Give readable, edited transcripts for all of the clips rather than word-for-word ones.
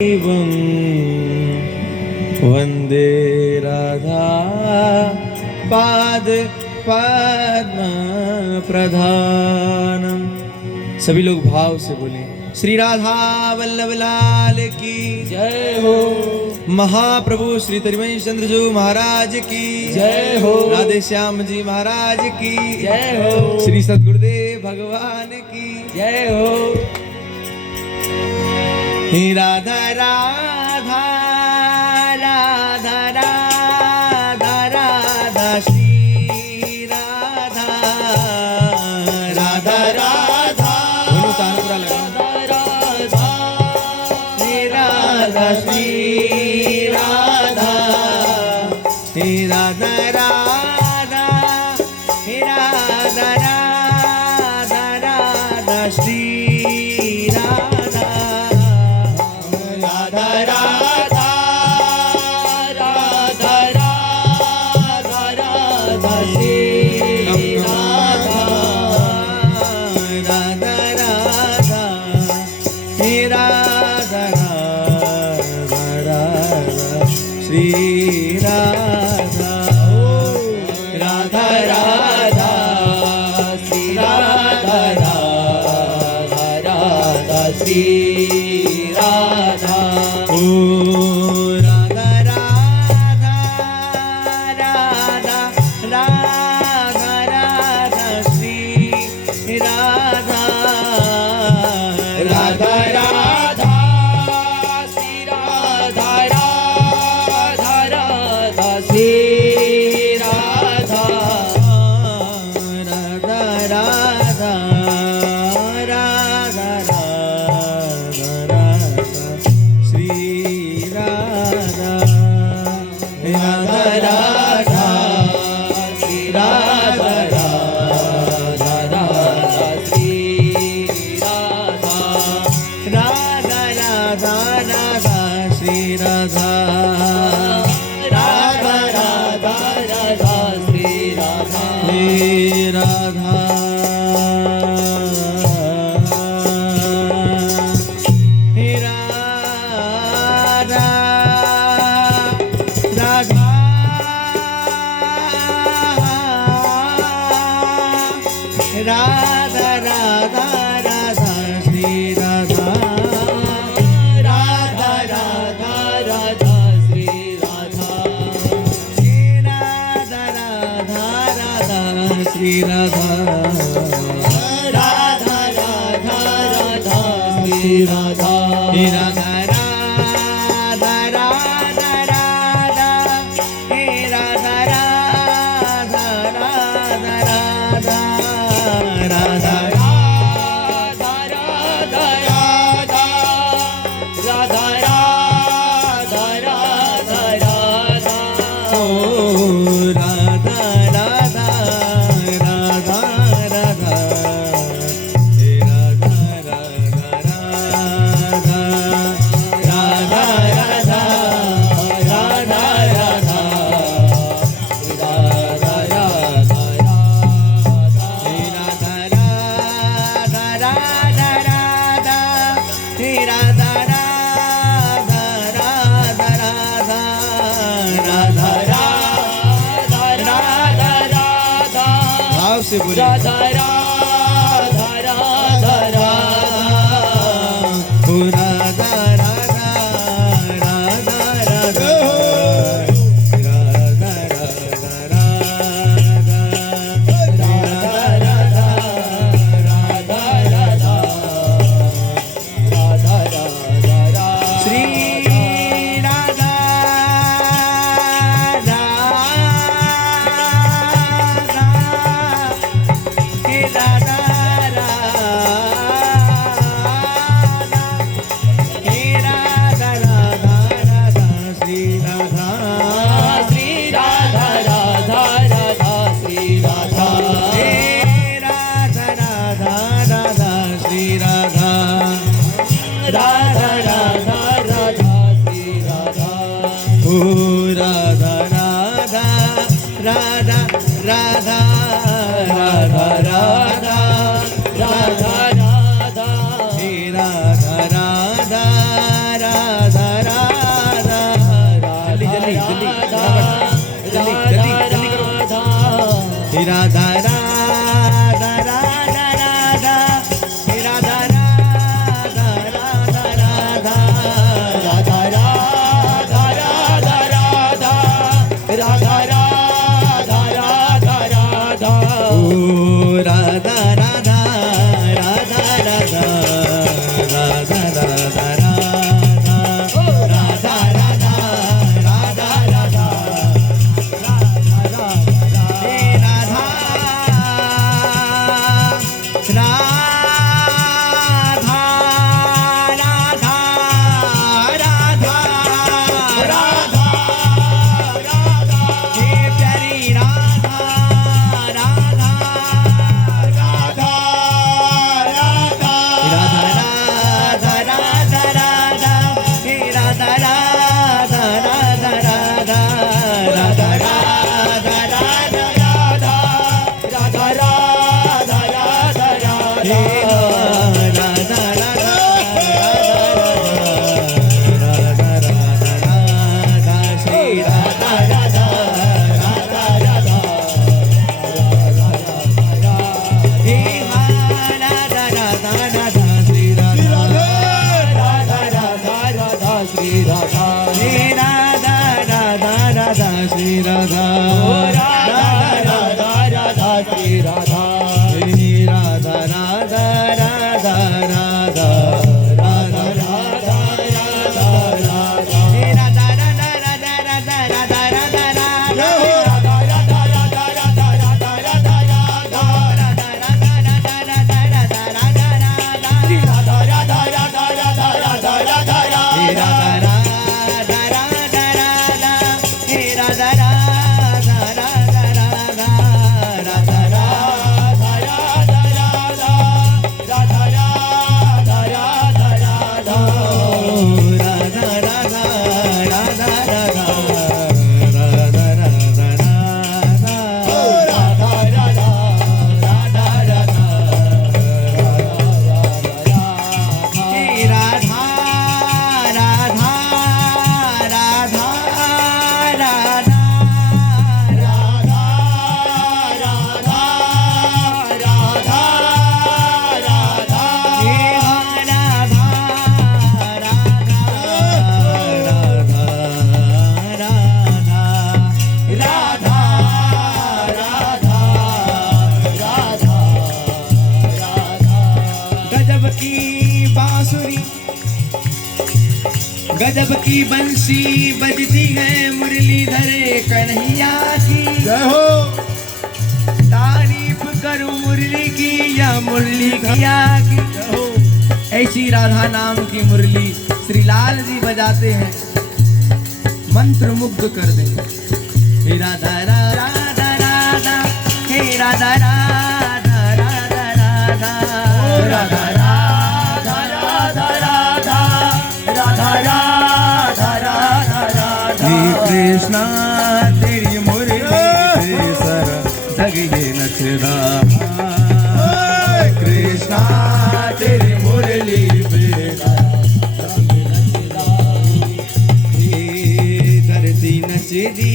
एवं वंदे राधा पाद पद्म प्रधानम। सभी लोग भाव से बोले श्री राधा वल्लभ लाल की जय हो। महाप्रभु श्री त्रिवेणी चंद्र जी महाराज की जय हो। राधे श्याम जी महाराज की जय हो। श्री सद्गुरुदेव भगवान की जय हो। राधा राधा राधा राधा राधा श्री राधा राधा राधा बोलो तानपुरा लगा राधा श्री राधा श्री राधा श्री राधा राधा श्री राधा राधा राधा श्री श्री राधा राधा राधा श्री राधा राधा राधा श्री राधा ओ राधा राधा राधा राधा राधा श्री राधा राधा राधा श्री राधा राधा राधा श्री राधा राधा राधा राधा राधा श्री राधा राधा राधा श्री राधा राधा राधा श्री राधा राधा राधा राधा श्री राधा राधा राधा राधा श्री राधा हे राधा हे राधा राधा राधा राधा राधा श्री राधा राधा राधा राधा श्री राधा हे राधा राधा राधा श्री राधा राधा राधा राधा श्री राधा हे राधा राधा राधा राधा हे राधा राधा राधा राधा राधा राधा राधा राधा राधा राधा राधा ओ राधा राधा राधा राधा हे राधा राधा राधा राधा राधा राधा राधा राधा राधा हे राधा राधा राधा राधा हे राधा राधा राधा राधा राधा राधा राधा भाव से बोलिए राधा राधा राधा राधा ओ राधा राधा राधा राधा राधा राधा श्री राधा हे राधा हे राधा राधा राधा श्री राधा श्री राधा राधा राधा श्री राधा हे राधा राधा राधा श्री राधा राधा राधा राधा श्री राधा ओ राधा राधा राधा राधा राधा राधा राधा राधा हे राधा राधा राधा श्री राधा हे राधा राधा राधा श्री राधा ओ राधा राधा राधा श्री राधा हे राधा राधा राधा राधा राधा राधा राधा राधा हे राधा राधा राधा राधा राधा राधा राधा हे राधा राधा राधा राधा राधा राधा राधा राधा राधा राधा राधा राधा राधा श्री राधा राधा राधा राधा राधा राधा हे राधा राधा राधा राधा हे राधा राधा राधा राधा राधा राधा राधा राधा राधा राधा राधा राधा ओ राधा राधा राधा राधा राधा राधा राधा ओ राधा राधा राधा राधा हे राधा राधा राधा राधा हे राधा राधा राधा राधा गजब की बांसुरी गजब की बंसी बजती है मुरलीधर कन्हैया की जय हो तारीफ करूं मुरली की या मुरली किया की ऐसी राधा नाम की मुरली श्री लाल जी बजाते हैं, मंत्र मुग्ध कर देंगे। हे राधा राधा राधा हे राधा राधा राधा राधा राधा राधा राधा राधा राधा राधा राधा राधा हे कृष्णा तेरी मुरली से सर जगिए नचदा कृष्णा तेरी मुरली पे ये धरती नचदी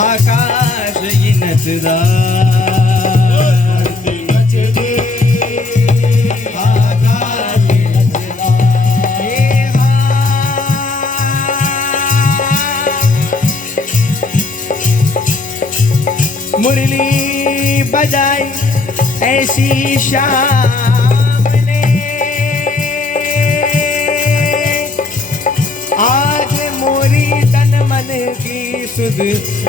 आकाश ये नचदा आकाश ये नचदा हे मुरली बजाई ऐसी शाम ने आज मोरी तन मन की सुध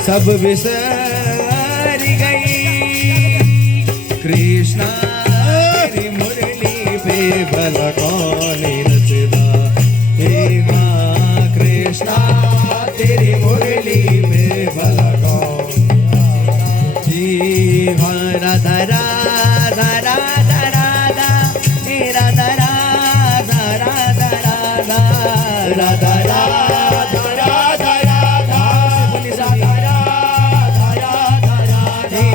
सब बिसर गई कृष्णा तेरी मुरली पे भला कौन नचदा हे माँ कृष्णा तेरी मुरली पे भला कौन राधा राधा राधा राधा हे राधा राधा राधा राधा राधा राधा राधा राधा बोली सभी राधा राधा राधा हे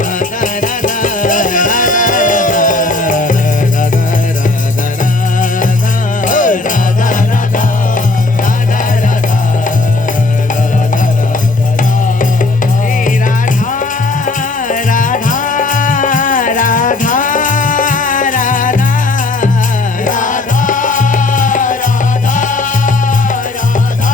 राधा राधा राधा राधा राधा राधा राधा हे राधा राधा राधा राधा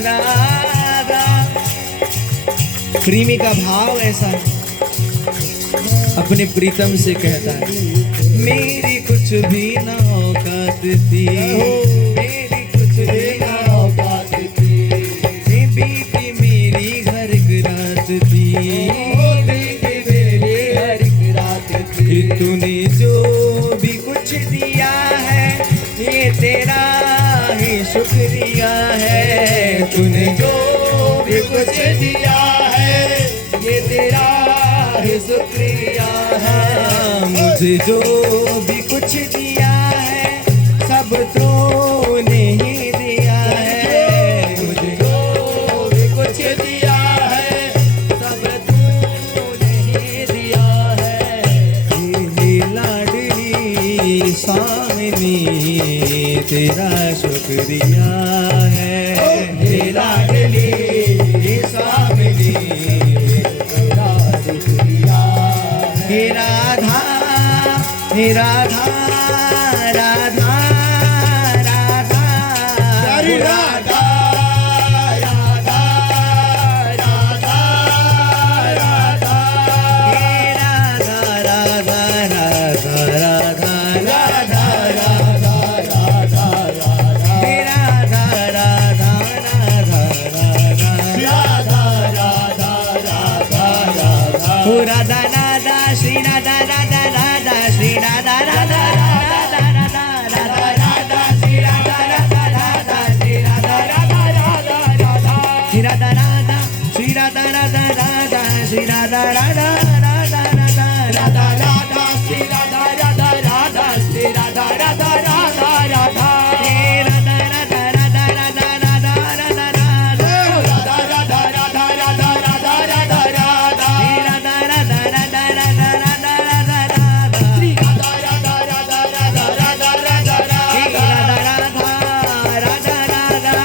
राधा। प्रेमी का भाव ऐसा है, अपने प्रीतम से कहता है मेरी कुछ भी ना औकात थी, मेरी कुछ भी ना औकात थी, ये बीती मेरी हर एक रात थी, बीती मेरी हर एक रात थी। तूने जो भी कुछ दिया है ये तेरा ही शुक्रिया है, तूने जो भी कुछ दिया है ये तेरा ही शुक्रिया है। मुझे जो भी कुछ दिया है सब तूने ही दिया है, मुझे जो भी कुछ दिया है सब तूने ही दिया है। हे लाडली सामनी तेरा शुक्रिया है, हे लाडली सामनी तेरा शुक्रिया है। हे राधा, हे राधा, राधा राधा, हरि राधा राधा राधा राधा। हे राधा राधा राधा राधा राधा राधा राधा राधा हे राधा राधा राधा राधा। हो राधा राधा श्री राधा राधा राधा श्री राधा राधा राधा राधा राधा राधा श्री राधा राधा राधा श्री राधा राधा राधा राधा श्री राधा राधा श्री राधा राधा राधा श्री राधा राधा राधा राधा राधा राधा श्री राधा राधा राधा श्री राधा राधा राधा राधा। हे राधा राधा राधा राधा राधा राधा राधा राधा राधा राधा राधा राधा राधा राधा। हे राधा राधा राधा राधा राधा राधा राधा श्री राधा राधा राधा राधा राधा राधा हे राधा। राधा राधा राधा राधा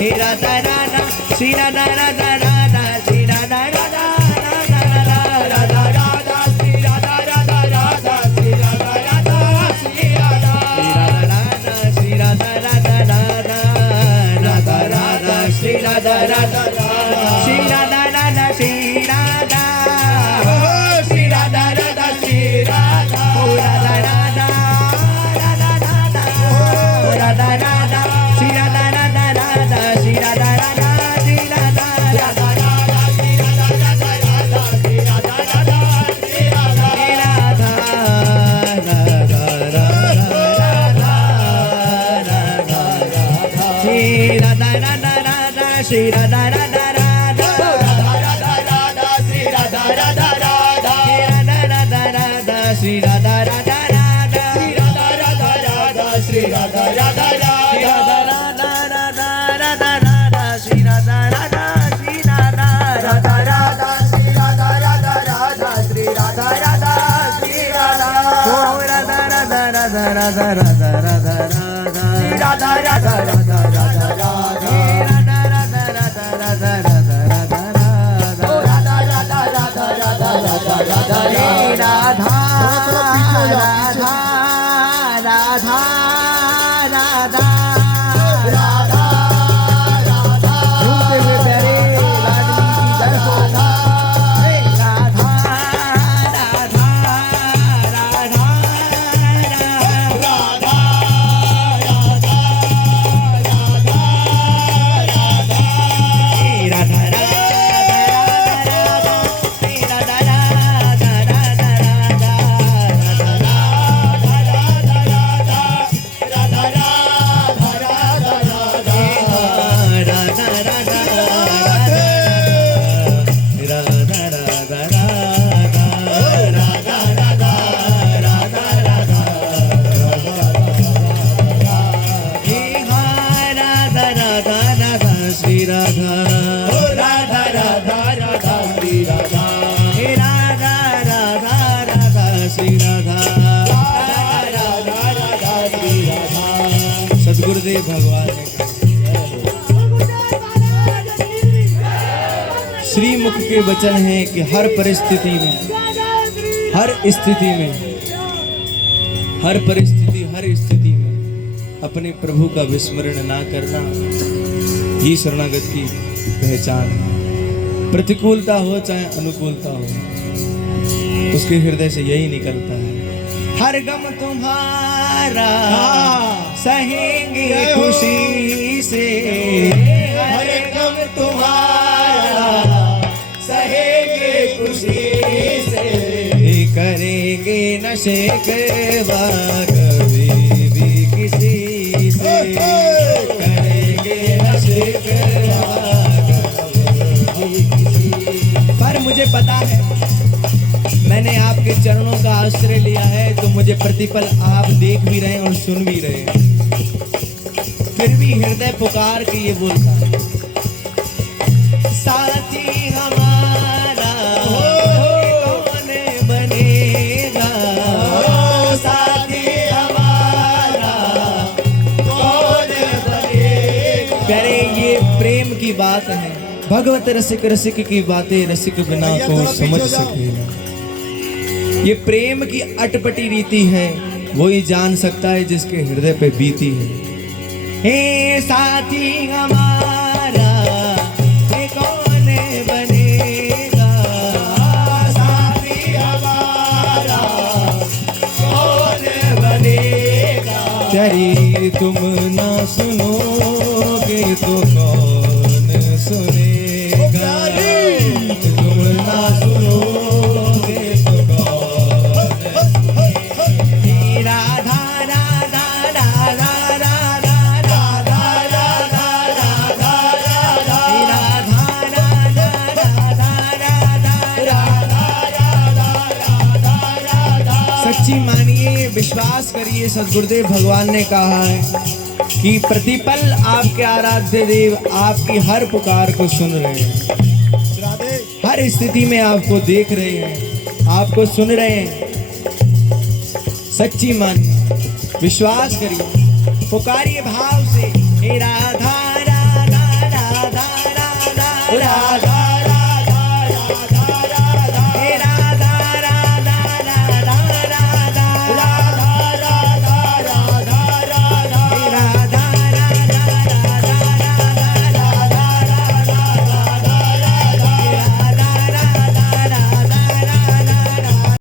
हे राधा राधा श्री राधा राधा राधा श्री राधा राधा राधा राधा राधा राधा श्री राधा राधा राधा श्री राधा राधा श्री राधा। श्री राधा राधा राधा राधा राधा श्री राधा राधा श्री राधा राधा श्री राधा श्री राधा राधा श्री राधा। ओ राधा राधा राधा राधा राधा राधा श्री राधा राधा राधा श्री राधा राधा श्री राधा राधा राधा श्री राधा राधा राधा श्री राधा राधा श्री राधा। हे राधा राधा राधा राधा हे राधा राधा राधा श्री राधा राधा राधा राधा राधा श्री राधा राधा राधा। हे राधा राधा राधा श्री राधा राधा राधा श्री राधा राधा राधा श्री राधा राधा हे राधा। राधा राधा राधा राधा राधा श्री राधा राधा श्री राधा राधा राधा राधा श्री राधा राधा राधा श्री राधा राधा श्री राधा। ओ राधा राधा राधा राधा राधा राधा राधा श्री राधा राधा राधा राधा राधा। हे राधा राधा राधा राधा राधा राधा राधा ओ राधा राधा राधा राधा राधा राधा हे राधा। राधा राधा राधा राधा राधा राधा झूमते हुए प्यारे लाडली की जय हो। हे राधा राधा राधा राधा राधा राधा राधा हे राधा राधा राधा हे राधा राधा राधा राधा श्री राधा राधा राधा राधा श्री राधा। हे राधा राधा राधा श्री राधा राधा राधा श्री राधा। सदगुरुदेव भगवान ने श्रीमुख के वचन हैं कि हर परिस्थिति में, हर स्थिति में, हर परिस्थिति, हर स्थिति में अपने प्रभु का विस्मरण ना करना, ही शरणागत की पहचान है। प्रतिकूलता हो चाहे अनुकूलता हो, उसके हृदय से यही निकलता है, हर गम तुम्हारा सहेंगे खुशी से, हर गम तुम्हारा सहेंगे खुशी से, करेंगे न शिकवा कभी भी किसी से, करेंगे न शिकवा कभी भी किसी। पर मुझे पता है मैंने आपके चरणों का आश्रय लिया है, तो मुझे प्रतिपल आप देख भी रहे हैं और सुन भी रहे हैं, फिर भी हृदय पुकार के ये बोलता है, साथी हमारा कौन बनेगा, साथी हमारा कौन बनेगा। प्यारे ये प्रेम की बात है, भगवत रसिक रसिक की बातें रसिक बिना को समझ सके ना। ये प्रेम की अटपटी रीति है, वही जान सकता है जिसके हृदय पे बीती है। हे साथी हमारा ये कौन बनेगा, साथी हमारा कौन बनेगा। तेरी तुम ना सुनोगे तो कौन सुनेगा, तुम ना सुनोगे तो कौन सुनेगा। राधा राधा राधा राधा राधा राधा राधा सच्ची मानिए, विश्वास करिए, सद्गुरुदेव भगवान ने कहा है कि प्रतिपल आपके आराध्य देव आपकी हर पुकार को सुन रहे हैं, राधे हर स्थिति में आपको देख रहे हैं, आपको सुन रहे हैं। सच्ची मानिए, विश्वास करिए, पुकारिए भाव से, हे राधा